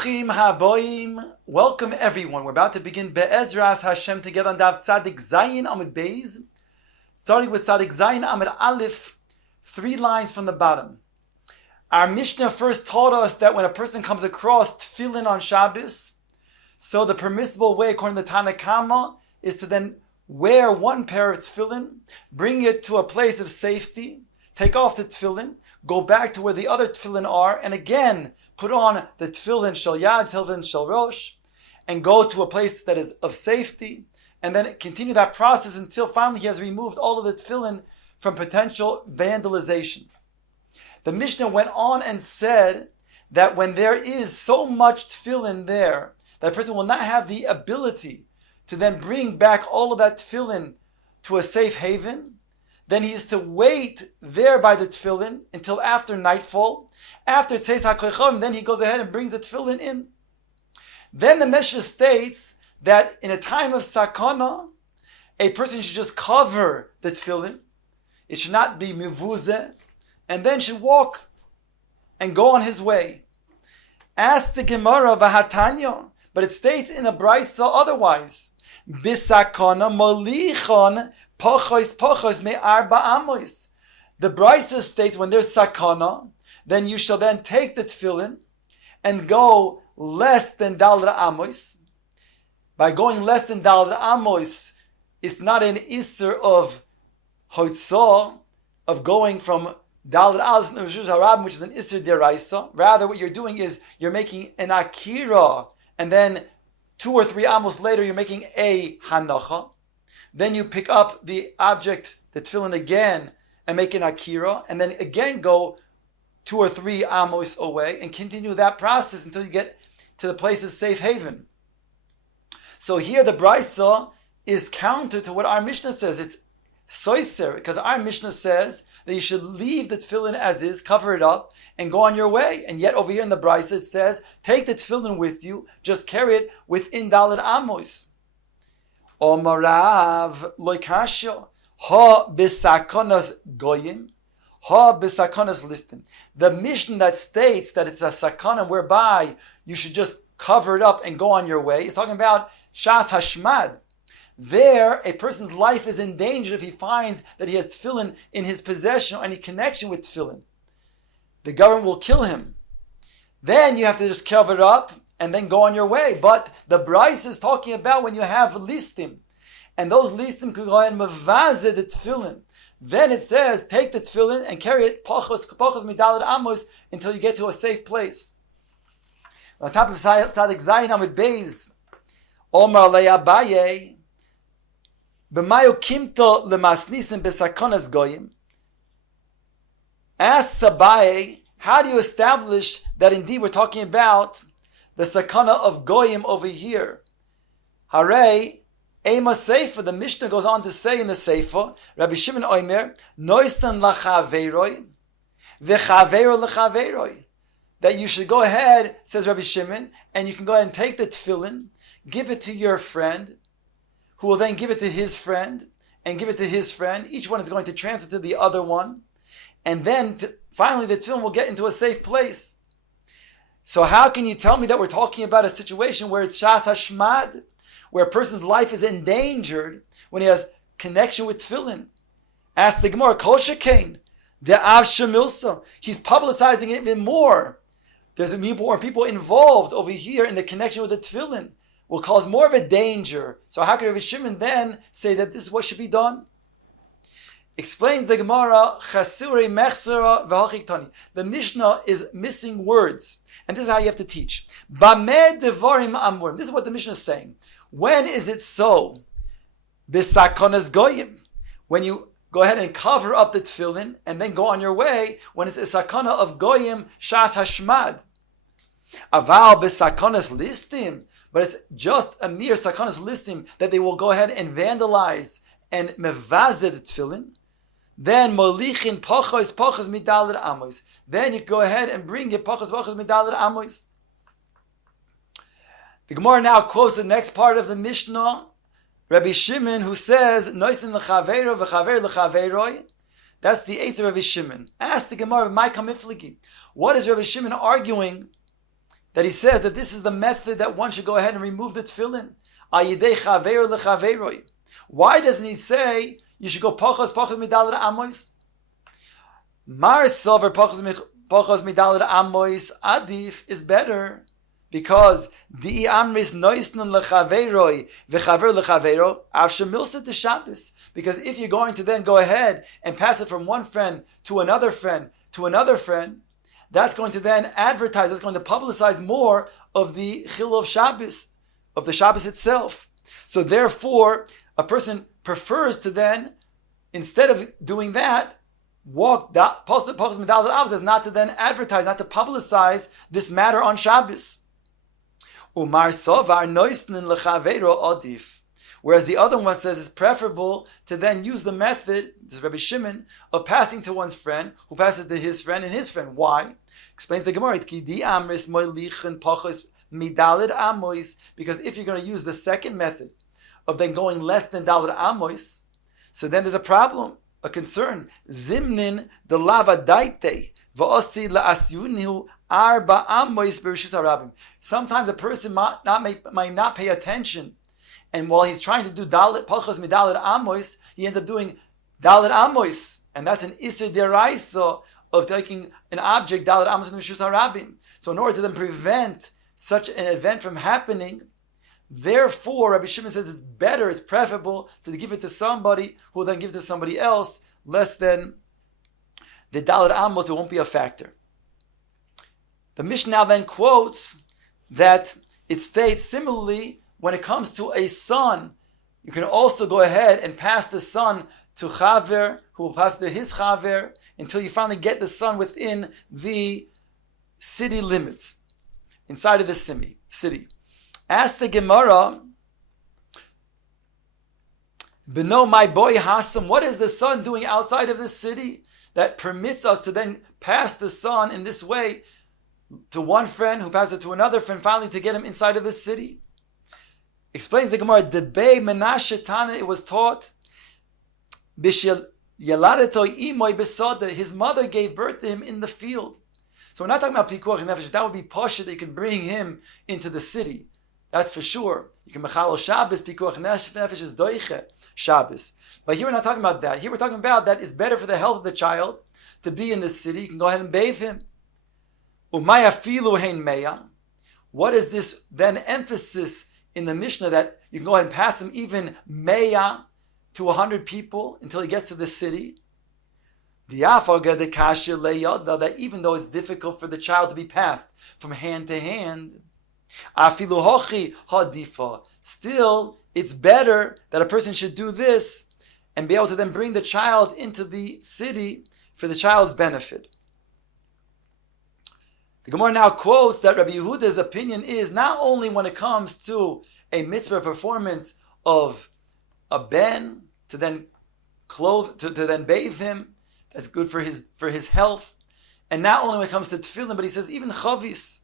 Bruchim haboim. Welcome everyone. We're about to begin Be'ezras Hashem together on Daf Tzadik Zayin Amud Beis. Starting with Tzadik Zayin Amud Aleph, 3 lines from the bottom. Our Mishnah first taught us that when a person comes across tefillin on Shabbos, so the permissible way according to the Tana Kama is to then wear one pair of tefillin, bring it to a place of safety, take off the tefillin, go back to where the other tefillin are, and again put on the tefillin shel yad, tefillin shel rosh, and go to a place that is of safety, and then continue that process until finally he has removed all of the tefillin from potential vandalization. The Mishnah went on and said that when there is so much tefillin there, that person will not have the ability to then bring back all of that tefillin to a safe haven, then he is to wait there by the tefillin until after nightfall. After Tzeis HaKocham, then he goes ahead and brings the tefillin in. Then the Mishnah states that in a time of sakana, a person should just cover the tefillin. It should not be mivuzeh, and then should walk and go on his way. Ask the Gemara Vahatanya, but it states in a brisa otherwise. Bisakana molichon pochos me arba amos. The brisa states when there's sakana, then you shall then take the tefillin and go less than daled amos. By going less than daled amos, it's not an isser of hoitzah, of going from daled amos, which is an isser deraisa. Rather, what you're doing is you're making an akira, and then 2 or 3 amos later, you're making a hanacha. Then you pick up the object, the tefillin again, and make an akira, and then again go 2 or 3 amos away, and continue that process until you get to the place of safe haven. So here the brisa is counter to what our Mishnah says. It's soiser, because our Mishnah says that you should leave the tefillin as is, cover it up, and go on your way. And yet over here in the brisa it says, take the tefillin with you, just carry it within daled amos. Omarav loikasho ha bisakonas goyim ha bisakonas listin. The Mishnah that states that it's a sakana whereby you should just cover it up and go on your way is talking about shas hashmad. There, a person's life is in danger if he finds that he has tefillin in his possession or any connection with tefillin. The government will kill him. Then you have to just cover it up and then go on your way. But the Bryce is talking about when you have listim, and those listim could go ahead and mevazeh the tefillin. Then it says, take the tefillin and carry it pachos midalad amos until you get to a safe place. On top of Tzadik Zayin Amud Beis, Omar le'Abaye, b'mayu kimto lemasnisim b'sakonas goyim. Asks Abaye, how do you establish that indeed we're talking about the sakana of goyim over here? Hare, Ema Sefer, the Mishnah goes on to say in the Sefer, Rabbi Shimon Omer, Noistan lachaveiroi, v'chaveiro lachaveiroi. That you should go ahead, says Rabbi Shimon, and you can go ahead and take the tefillin, give it to your friend, who will then give it to his friend, and give it to his friend. Each one is going to transfer to the other one. And then finally the tefillin will get into a safe place. So how can you tell me that we're talking about a situation where it's shas hashmad, where a person's life is endangered when he has connection with tefillin? Ask the Gemara, Kol Shekain, the Av Shemilsa. He's publicizing it even more. There's more people involved over here in the connection with the tefillin. Will cause more of a danger. So how can Rabbi Shimon then say that this is what should be done? Explains the Gemara, Chasirei Mechsera v'Hachiktani. The Mishnah is missing words. And this is how you have to teach. Bamed devarim amurim. This is what the Mishnah is saying. When is it so? Bisakonas goyim. When you go ahead and cover up the tefillin and then go on your way, when it's a sakana of goyim, shas hashmad. Aval bisakonas listim. But it's just a mere sakanas listim that they will go ahead and vandalize and mevazeh the tefillin. Then molichin pachos midalad amos. Then you go ahead and bring your pachos midalad amos. The Gemara now quotes the next part of the Mishnah, Rabbi Shimon, who says, Noisin l'chaveiro v'chaver l'chaveiroi. That's the eighth of Rabbi Shimon. Ask the Gemara, what is Rabbi Shimon arguing that he says that this is the method that one should go ahead and remove the tefillin. Ayidei chaver lechaveroi. Why doesn't he say you should go pachos midalet amois? Mar silver pachos midalet amois adif is better, because di amris noisnun lechaveroi v'chaver lechavero avshe milsa de Shabbos. Because if you're going to then go ahead and pass it from one friend to another friend to another friend, that's going to then advertise, that's going to publicize more of the chil of Shabbos, of the Shabbos itself. So therefore, a person prefers to then, instead of doing that, walk as not to then advertise, not to publicize this matter on Shabbos. Umar sovar noisnin lechavero odif. Whereas the other one says it's preferable to then use the method, this is Rabbi Shimon, of passing to one's friend, who passes to his friend and his friend. Why? Explains the Gemara, because if you're going to use the second method of then going less than daled amois, so then there's a problem, a concern. Zimnin the lava daite v'osi la'asyunihu arba amois b'rishus harabim. Sometimes a person might not pay attention, and while he's trying to do dalet pachos midalet amois, he ends up doing dalet amois, and that's an iser deraisa of taking an object dalet amois in rishus harabim. So in order to then prevent such an event from happening, therefore Rabbi Shimon says it's better, it's preferable to give it to somebody who will then give it to somebody else, less than the dalet amos. It won't be a factor. The Mishnah then quotes that it states similarly, when it comes to a son, you can also go ahead and pass the son to chaver, who will pass to his chaver, until you finally get the son within the city limits, inside of the city. Ask the Gemara, Beno, my boy Hassam, what is the son doing outside of the city that permits us to then pass the son in this way to one friend, who passes it to another friend, finally to get him inside of the city? Explains the Gemara, Debei Menashe Tana, it was taught, Bishel Yaladeto Imoy Besoda, his mother gave birth to him in the field. So we're not talking about Pikuach Nefesh, that would be Pasha, that you can bring him into the city. That's for sure. You can Mechalo Shabbos, Pikuach Nefesh is Doiche Shabbos. But here we're not talking about that. Here we're talking about that it's better for the health of the child to be in the city. You can go ahead and bathe him. Umaya Filu Hein Meya. What is this then emphasis in the Mishnah that you can go ahead and pass him even Meya to 100 people until he gets to the city? That even though it's difficult for the child to be passed from hand to hand, still it's better that a person should do this and be able to then bring the child into the city for the child's benefit. The Gemara now quotes that Rabbi Yehuda's opinion is not only when it comes to a mitzvah performance of a ben to then clothe, to then bathe him, that's good for his health, and not only when it comes to tefillin, but he says even chavis.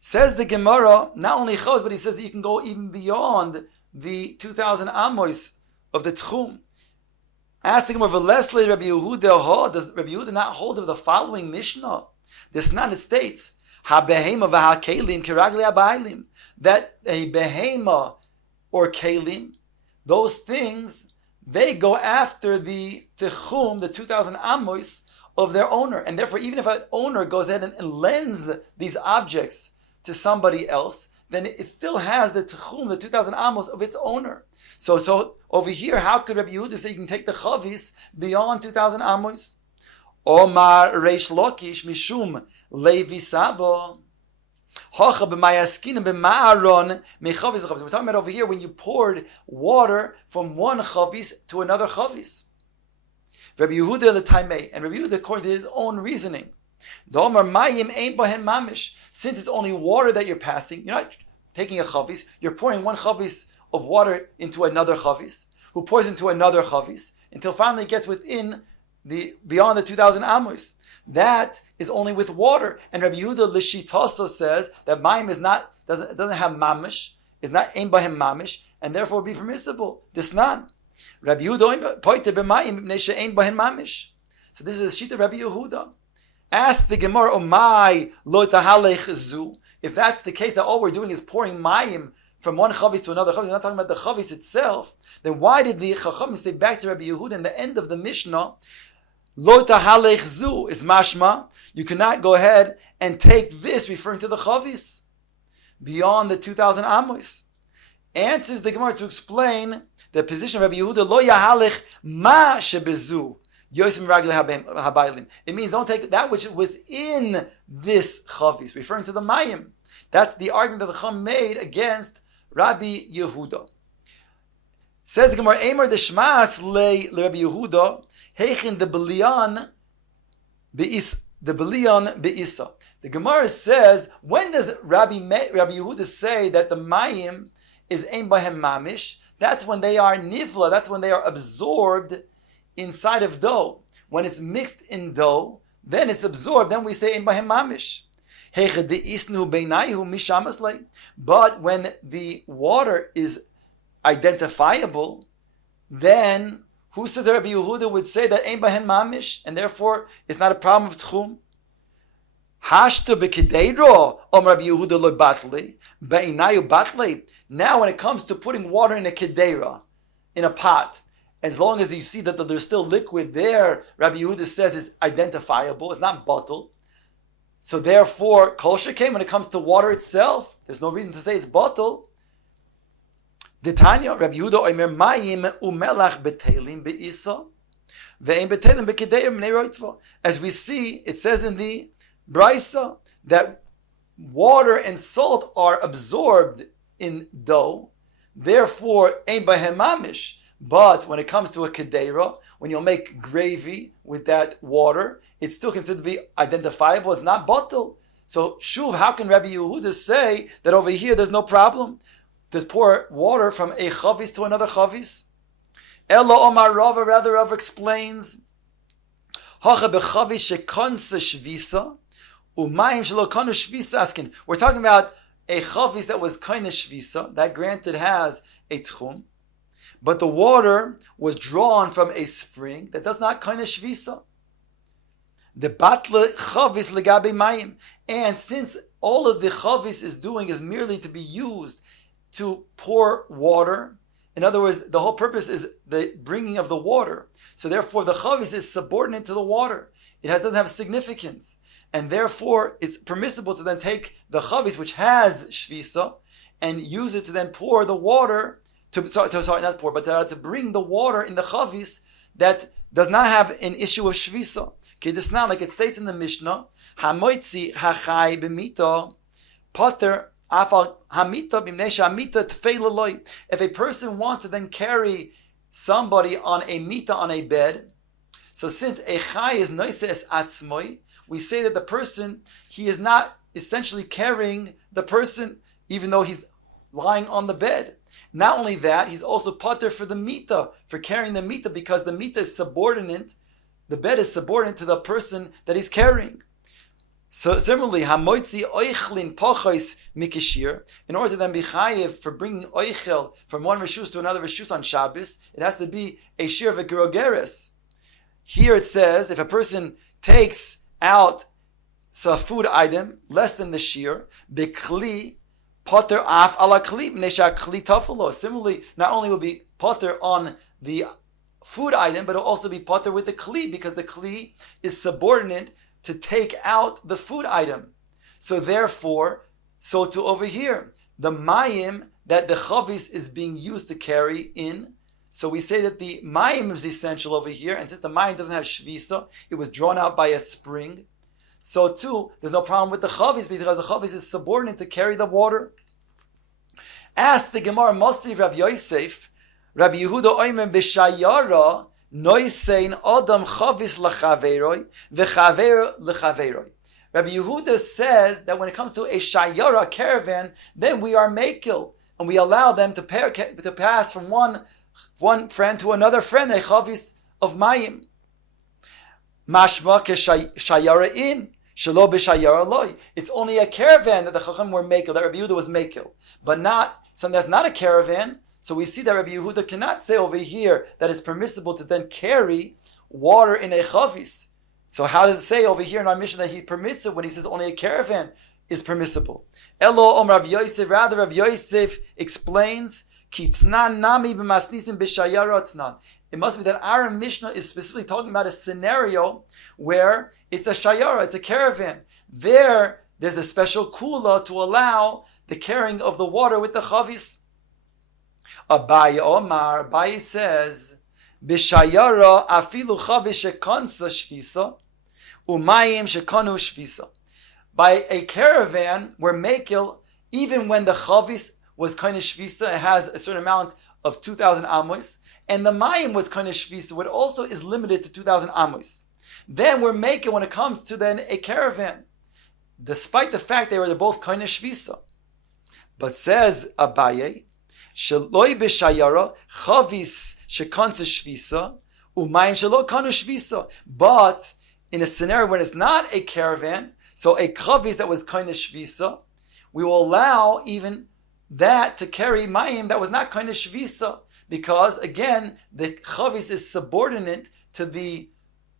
Says the Gemara, not only chavis, but he says that you can go even beyond the 2,000 amos of the tchum. Ask the Gemara, V'lesle Rabbi Yehuda, does Rabbi Yehuda not hold of the following Mishnah? This not, it states, ha-behema v'ha-kelim kiragli ha-bailim, that a behema or kelim, those things, they go after the techum, the 2,000 amos of their owner. And therefore, even if an owner goes ahead and lends these objects to somebody else, then it still has the techum, the 2,000 amos of its owner. So over here, how could Rabbi Yehuda say you can take the chavis beyond 2,000 amos? Omar Reish Lakish Mishum Levi Sabo. We're talking about over here when you poured water from one chavis to another chavis. Rabbi Yehuda l'taimei, and Rabbi Yehuda, according to his own reasoning, since it's only water that you're passing, you're not taking a chavis, you're pouring one chavis of water into another chavis, who pours into another chavis, until finally it gets beyond the 2,000 amos. That is only with water. And Rabbi Yehuda l'shitaso says that mayim doesn't have mamish, is not ein bahem mamish, and therefore be permissible. This not. Rabbi Yehuda poite b'mayim b'nei she'ein bahem mamish. So this is the sheet of Rabbi Yehuda. Ask the Gemara, Omai lo tahalech zu. If that's the case, that all we're doing is pouring mayim from one chavis to another chavis, we're not talking about the chavis itself, then why did the Chachamim say back to Rabbi Yehuda in the end of the Mishnah, Lo tahalech zu is mashma, you cannot go ahead and take this, referring to the chavis, beyond the 2,000 amos. Answers the Gemara to explain the position of Rabbi Yehuda, Lo yahalech ma shebezu. It means don't take that which is within this chavis, referring to the mayim. That's the argument that the Chacham made against Rabbi Yehuda. Says the Gemara, Eimer deshmas le Rabbi Yehuda, heichin the belian beisa. The Gemara says, when does Rabbi Yehuda say that the mayim is ein bahem mamish? That's when they are nivla. That's when they are absorbed inside of dough. When it's mixed in dough, then it's absorbed. Then we say ein bahem mamish. But when the water is identifiable, then who says that Rabbi Yehuda would say that ein bahem mamish, and therefore it's not a problem of tchum? Hashta b'kedeiro, Rabbi Yehuda lo batle, be'inayu batle. Now, when it comes to putting water in a kedeira, in a pot, as long as you see that there's still liquid there, Rabbi Yehuda says it's identifiable, it's not bottled. So therefore, kol shekhem, when it comes to water itself, there's no reason to say it's bottled. D'tanya, Rabbi Yehuda omer mayim umelach betelim beisa, ve'im betelim bekedeir mnei roitva. As we see, it says in the Brisa that water and salt are absorbed in dough, therefore ein bahem mamish. But when it comes to a kedeira, when you'll make gravy with that water, it's still considered to be identifiable as not bottled. So shuv, how can Rabbi Yehuda say that over here there's no problem to pour water from a chavis to another chavis? Elo Omar Rava, rather Rava explains, Hacha bechavis shekonsa shvisa umayim shelo konu shvisa askin. We're talking about a chavis that was kind of shvisa, that granted has a tchum, but the water was drawn from a spring that does not kind of shvisa. The batle chavis legabe mayim. And since all of the chavis is doing is merely to be used to pour water, in other words, the whole purpose is the bringing of the water. So therefore, the chavis is subordinate to the water. It doesn't have significance. And therefore, it's permissible to then take the chavis, which has shvisa, and use it to then pour the water, to bring the water in the chavis that does not have an issue of shvisa. Okay, this now, like it states in the Mishnah, hamoitzi hachai b'mita pater afal hamita b'mnesha hamita tfeilaloi. If a person wants to then carry somebody on a mita, on a bed, so since a chai is noises atzmoi, we say that the person, he is not essentially carrying the person, even though he's lying on the bed. Not only that, he's also pater for the mita, for carrying the mita, because the mita is subordinate, the bed is subordinate to the person that he's carrying. So similarly, hamoitzi oichlin pochos mikishir, in order to then be chayiv for bringing oichel from one reshus to another reshus on Shabbos, it has to be a shir of a gerogeres. Here it says, if a person takes out a food item less than the shir, bikli potter af ala kli mnesha kli tafalo. Similarly, not only will be potter on the food item, but it'll also be potter with the kli, because the kli is subordinate to take out the food item. So therefore, so to over here, the mayim that the chavis is being used to carry in, so we say that the mayim is essential over here, and since the mayim doesn't have shvisa, it was drawn out by a spring, so too, there's no problem with the chavis, because the chavis is subordinate to carry the water. Ask the Gemara, Mosif Rav Yosef, Rabbi Yehuda oimen b'shayara, noisein adam chavis l'chaveroi, v'chaver l'chaveroi. Rabbi Yehuda says that when it comes to a shayara, caravan, then we are mekil, and we allow them to pass from one friend to another friend, a chavis of mayim. Mashma shayara in, shelo b'shayara loy. It's only a caravan that the chacham were mekil, that Rabbi Yehuda was mekil, but not something that's not a caravan. So we see that Rabbi Yehuda cannot say over here that it's permissible to then carry water in a chavis. So how does it say over here in our mission that he permits it when he says only a caravan? is permissible. Elo Omer Rav Yosef, rather Rav Yosef explains, Kitnan nami b'masnisim b'shayara tnan. It must be that our Mishnah is specifically talking about a scenario where it's a shayara, it's a caravan. There's a special kula to allow the carrying of the water with the chavis. Abaye says, b'shayara afilu chavis shekansa shvisa, umayim shekanu shvisa. By a caravan, where mekil, even when the chavis was kind of shvisa, it has a certain amount of 2,000 amos, and the mayim was kind of shvisa, which also is limited to 2,000 amos. Then we're making when it comes to then a caravan, despite the fact they're both kind of shvisa. But says Abaye, sheloi b'shayara chavis shekansa shvisa umayim shelo kanu shvisa. But in a scenario when it's not a caravan, so a chavis that was kind of shvisa, we will allow even that to carry mayim that was not kind of shvisa, because again the chavis is subordinate to the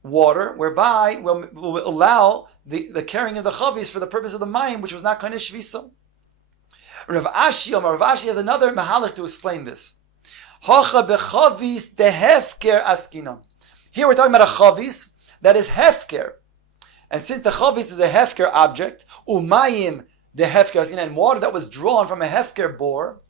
water, whereby we'll allow the carrying of the chavis for the purpose of the mayim, which was not kind of shvisa. Rav Ashi has another mahalach to explain this. Hacha bechavis dehefker askinam. Here we're talking about a chavis that is hefker, and since the chavis is a hefker object, umayim the hefker askinam, and water that was drawn from a hefker bore,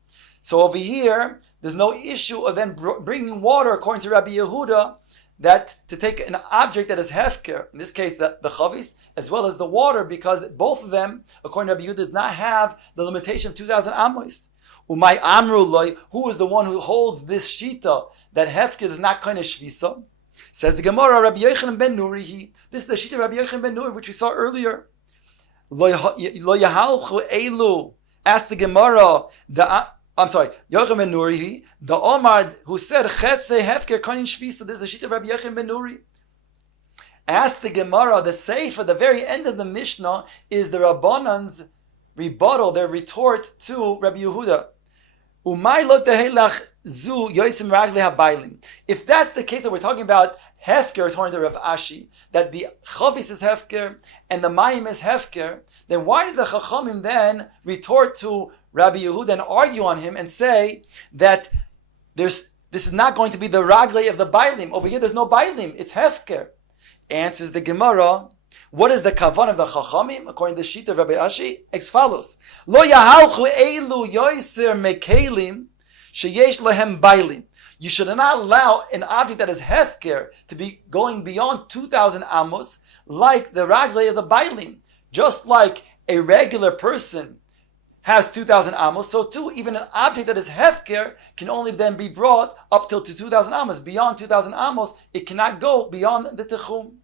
so over here there's no issue of then bringing water, according to Rabbi Yehuda, that to take an object that is hefker, in this case the chavis, as well as the water, because both of them, according to Rabbi Yehuda, did not have the limitation of 2,000 amos. Umay amru loy, who is the one who holds this shita that hefker is not kind of shvisa? Says the Gemara, Rabbi Yochanan ben Nuri. This is the shita of Rabbi Yochanan ben Nuri, which we saw earlier. Lo yahalchu elu. Ask the Gemara. Yochanan ben Nuri, the Omar who said Chetze Hefker Kanin Shvisa. This is the sheet of Rabbi Yochanan ben Nuri. Ask the Gemara, the Seif at the very end of the Mishnah is the Rabbanan's rebuttal, their retort to Rabbi Yehuda. If that's the case that we're talking about Hefker, according to Rav Ashi, that the Chavis is Hefker and the Mayim is Hefker, then why did the Chachamim then retort to Rabbi Yehuda and argue on him and say that this is not going to be the Raglei of the Bailim? Over here there's no Bailim, it's Hefker. Answers the Gemara, what is the kavan of the Chachamim? According to the sheet of Rabbi Ashi, as follows: Lo yahalchu elu yoiser mekelim sheyesh lehem bailim. You should not allow an object that is hefker to be going beyond 2,000 amos, like the raglei of the bailim. Just like a regular person has 2,000 amos, so too even an object that is hefker can only then be brought up till to 2,000 amos. Beyond 2,000 amos, it cannot go beyond the techum.